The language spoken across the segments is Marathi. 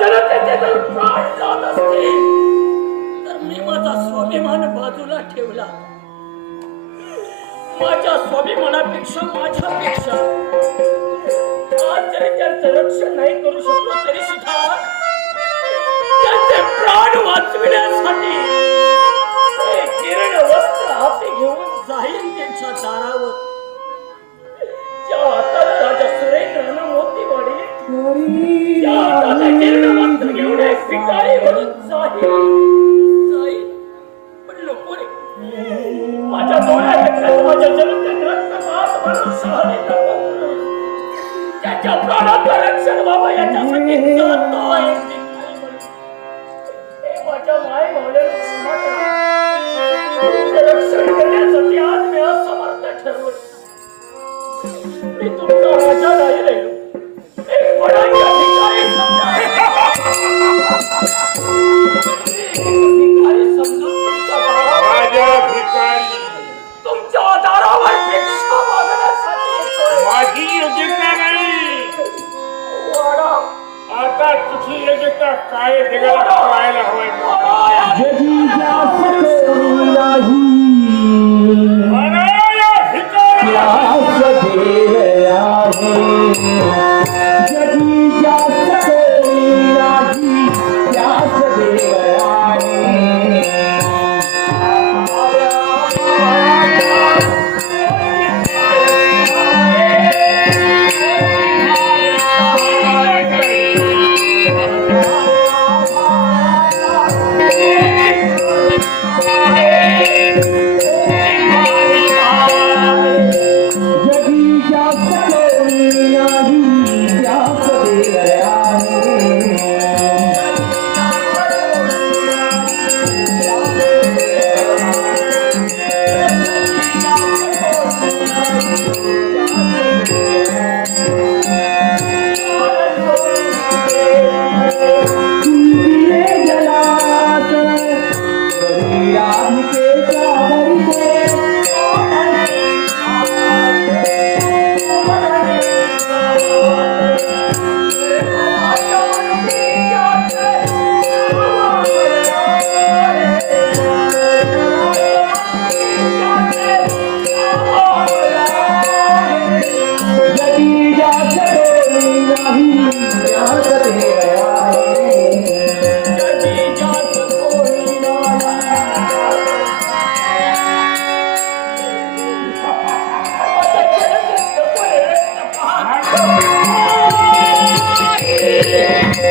जनतेचे जर प्राण जात असतील तर मी माझा स्वाभिमान बाजूला ठेवला माझ्या स्वाभिमानापेक्षा माझ्यापेक्षा आज जरी त्यांचं रक्षण नाही करू शकलो तरी सुद्धा त्यांचे प्राण वाचविण्यासाठी त्याच्या प्राणाचं रक्षण व्हावं याच्यासाठी जातोय भिकारी म्हणून. हे माझ्या माय भावनेला कुठे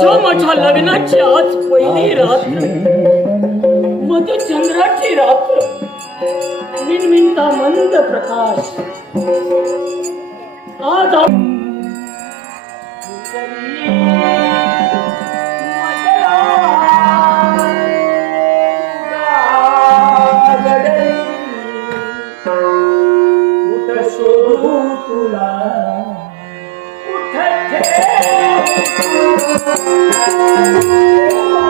तुझ्या माझ्या लग्नाची आज पहिली रात्र मध चंद्राची रात्र मिनमिनता मंद प्रकाश. आज शोधू तुला. Thank you.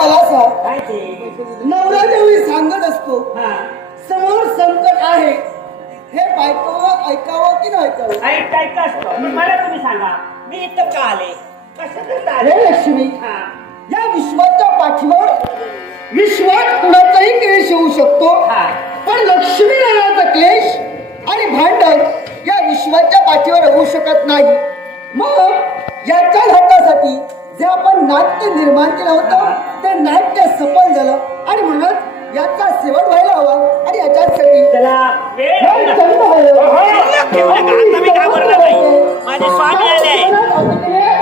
मला सांग काय ते? नवरा सांगत असतो हा. समोर संकट आहे. हे बायकोवर ऐकावं की नाही ऐकावं? ऐक ऐक असतो. मला तुम्ही सांगा मी इथं का आले? कशाकरता आले हे लक्ष्मी हा. या विश्वाच्या पाठीवर विश्वात कुणाचाही क्लेश होऊ शकतो. हा. पण लक्ष्मी नावाचा क्लेश आणि भांडण या विश्वाच्या पाठीवर होऊ शकत नाही. मग याच्या घातासाठी जे आपण नाट्य निर्माण केलं होतं ते नाट्य सफल झालं. आणि म्हणूनच याचा शेवट व्हायला हवा आणि याच्यासाठी वेळ. हे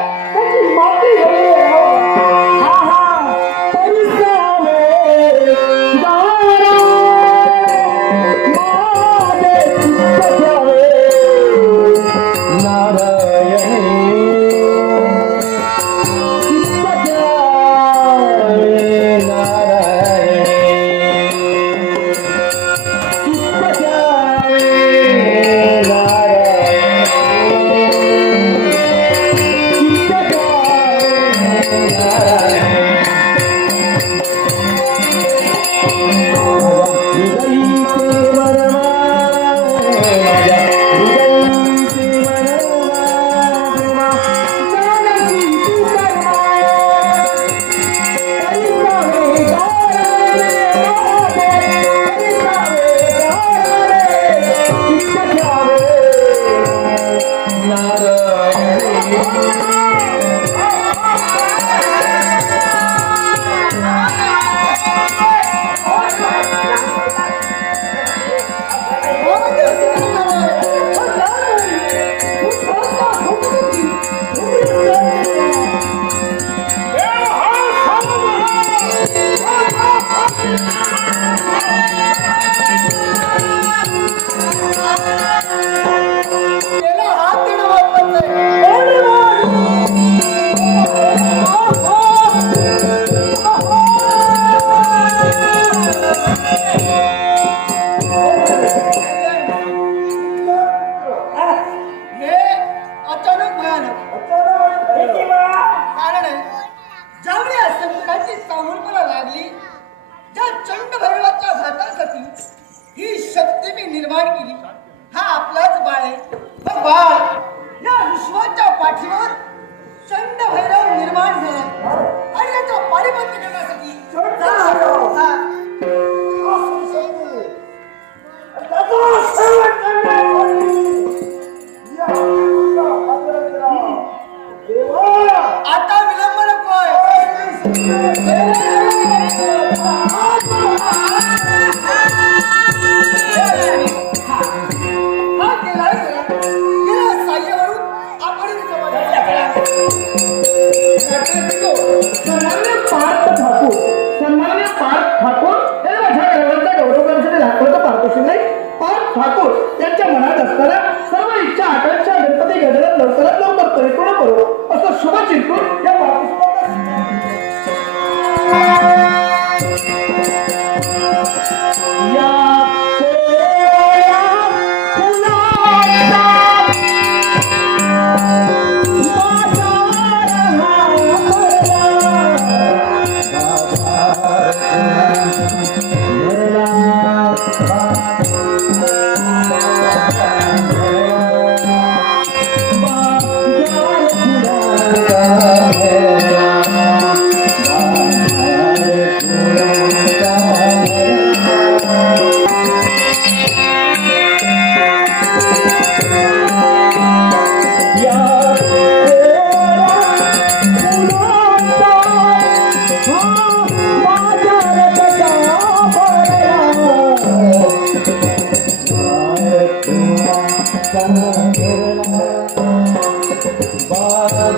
नकोय हा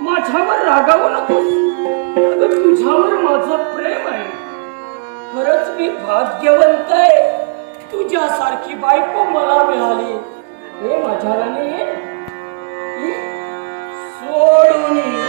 माझ्यावर रागावू नकोस. अगं तुझ्यावर माझं प्रेम आहे. खरंच मी भाग्यवंत आहे. तुझ्यासारखी बायको मला मिळाली. हे माझ्याला सोडून